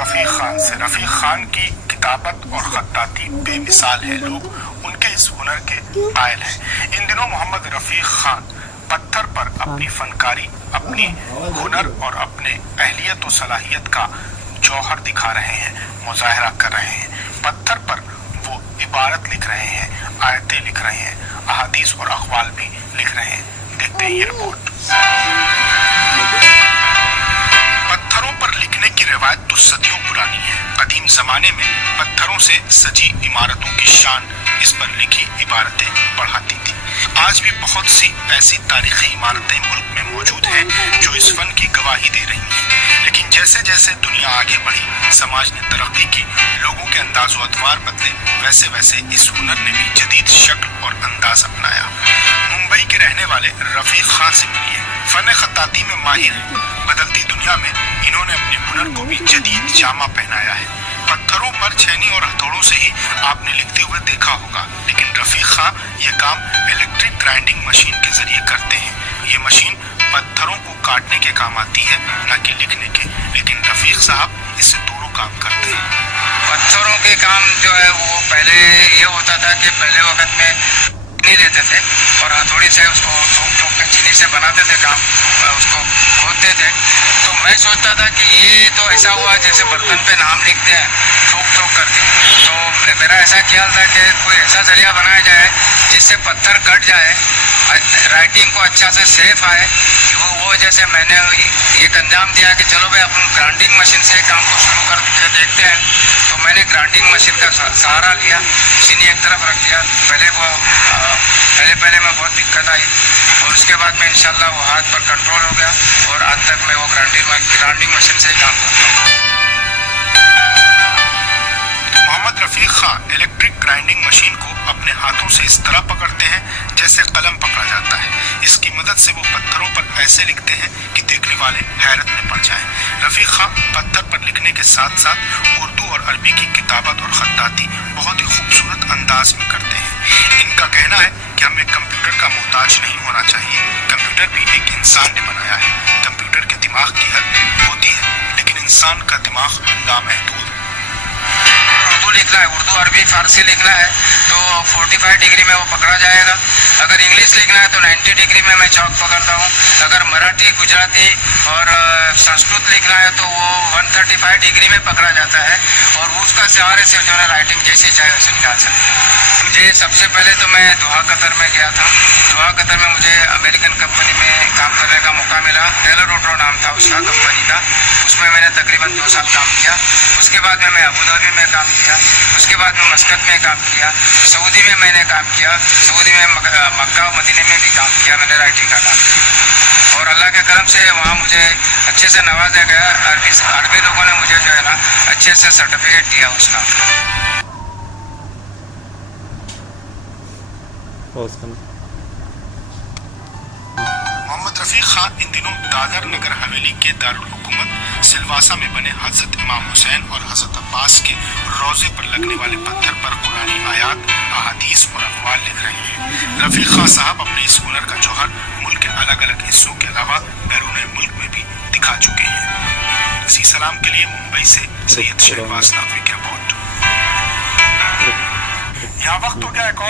رفیق خان سے۔ رفیق خان کی کتابت اور خطاطی بے مثال ہے، لوگ ان کے اس ہنر کے قائل ہیں۔ ان دنوں محمد رفیق خان پتھر پر اپنی فنکاری، اپنی ہنر اور اپنے اہلیت و صلاحیت کا جوہر دکھا رہے ہیں، مظاہرہ کر رہے ہیں۔ پتھر پر وہ عبارت لکھ رہے ہیں، آیتیں لکھ رہے ہیں، احادیث اور اقوال بھی لکھ رہے ہیں۔ دیکھتے ہیں یہ رپورٹ۔ پتھروں پر لکھنے کی روایت تو صدیوں پرانی ہے۔ قدیم زمانے میں پتھروں سے سجی عمارتوں کی شان اس پر لکھی عبارتیں بڑھاتی تھی۔ آج بھی بہت سی ایسی تاریخی عمارتیں ملک میں موجود ہیں جو اس فن کی گواہی دے رہی ہیں، لیکن جیسے جیسے دنیا آگے بڑھی، سماج نے ترقی کی، لوگوں کے انداز و ادوار بدلے، ویسے ویسے اس ہنر نے بھی جدید شکل اور انداز اپنایا۔ ممبئی کے رہنے والے رفیق خان سے ملیے، فن خطاطی میں ماہر ہیں۔ بدلتی دنیا میں انہوں نے اپنے ہنر کو بھی جدید جامہ پہنایا ہے۔ پتھروں پر چھینی اور ہتھوڑوں سے ہی آپ نے لکھتے ہوئے دیکھا ہوگا، لیکن رفیق خان یہ کام الیکٹرک گرائنڈنگ مشین کے ذریعے کرتے ہیں۔ یہ مشین پتھروں کو کاٹنے کے کام آتی ہے، نہ کہ لکھنے کے، لیکن رفیق صاحب اس سے دونوں کام کرتے ہیں۔ پتھروں کے کام جو ہے وہ پہلے یہ ہوتا تھا کہ پہلے وقت میں نہیں لیتے تھے اور ہتھوڑی سے اس کو ٹھوک ٹھوک کے چینی سے بناتے تھے کام، اس کو کھودتے تھے۔ تو میں سوچتا تھا کہ یہ تو ایسا ہوا جیسے برتن پہ نام لکھتے ہیں ٹھوک ٹھوک کر کے۔ تو میرا ایسا خیال تھا کہ کوئی ایسا ذریعہ بنایا جائے جس سے پتھر کٹ جائے، رائٹنگ کو اچھا سے سیف آئے۔ وہ جیسے میں نے ایک انجام دیا کہ چلو بھائی اپن گرائنڈنگ مشین سے کام کو شروع کر کے دیکھتے ہیں۔ تو میں نے گرائنڈنگ مشین کا سہارا لیا، چینی ایک طرف رکھ دیا۔ پہلے میں بہت دقت آئی اور اس کے بعد میں انشاءاللہ وہ ہاتھ پر کنٹرول ہو گیا اور آج تک میں وہ گرائنڈنگ مشین سے ہی کام کرتا ہوں۔ محمد رفیق خان الیکٹرک گرائنڈنگ مشین کو اپنے ہاتھوں سے اس طرح پکڑتے ہیں جیسے قلم پکڑا جاتا ہے۔ اس کی مدد سے وہ پتھروں پر ایسے لکھتے ہیں کہ دیکھنے والے حیرت میں پڑ جائیں۔ رفیق خان پتھر پر لکھنے کے ساتھ ساتھ اردو اور عربی کی کتابت اور خطاطی بہت ہی خوبصورت انداز میں کرتے ہیں۔ ان کا کہنا ہے کہ ہمیں کمپیوٹر کا محتاج نہیں ہونا چاہیے، کمپیوٹر بھی ایک انسان نے بنایا ہے۔ کمپیوٹر کے دماغ کی حد ہوتی ہے، لیکن انسان کا دماغ لامحدود ہے۔ اردو لکھنا ہے، اردو عربی فارسی لکھنا ہے تو 45 ڈگری میں وہ پکڑا جائے گا۔ اگر انگلش لکھنا ہے تو 90 ڈگری میں چاک پکڑتا ہوں۔ اگر مراٹھی، گجراتی اور سنسکرت لکھنا ہے تو وہ 135 ڈگری میں پکڑا جاتا ہے اور اس کا سہارے سے جو ہے رائٹنگ جیسی چاہے اسے نکال سکتے ہیں۔ مجھے سب سے پہلے تو میں دوحہ قطر میں گیا تھا۔ دوحہ قطر میں مجھے امریکن کمپنی میں کام کرنے کا موقع ملا، ٹیلر روٹرو نام تھا اس کا کمپنی کا۔ اس میں نے تقریباً 2 سال کام کیا۔ اس کے بعد میں ابوظہبی میں کام کیا، اس کے بعد میں مسقط میں کام کیا، سعودی میں نے کام کیا، سعودی میں مکہ و مدینے میں بھی کام کیا، میں نے رائٹنگ کا کام کیا اور اللہ کے کرم سے وہاں مجھے اچھے سے نوازا گیا۔ عربی لوگوں نے مجھے جو ہے نا اچھے سے سرٹیفکیٹ دیا اس کا۔ محمد رفیق خان ان دنوں دادر نگر حویلی کے دارالحکومت سلواسا میں بنے حضرت امام حسین اور حضرت عباس کے روضے پر لگنے والے پتھر پر قرآنی آیات، احادیث اور اقوال لکھ رہے ہیں۔ رفیق خان صاحب اپنے اس ہنر کا جوہر ملک کے الگ الگ حصوں کے علاوہ بیرون ملک میں بھی دکھا چکے ہیں۔ اسی سلام کے لیے ممبئی سے سید شہباز نقوی کی رپورٹ۔ یہاں وقت ہو گیا ایک اور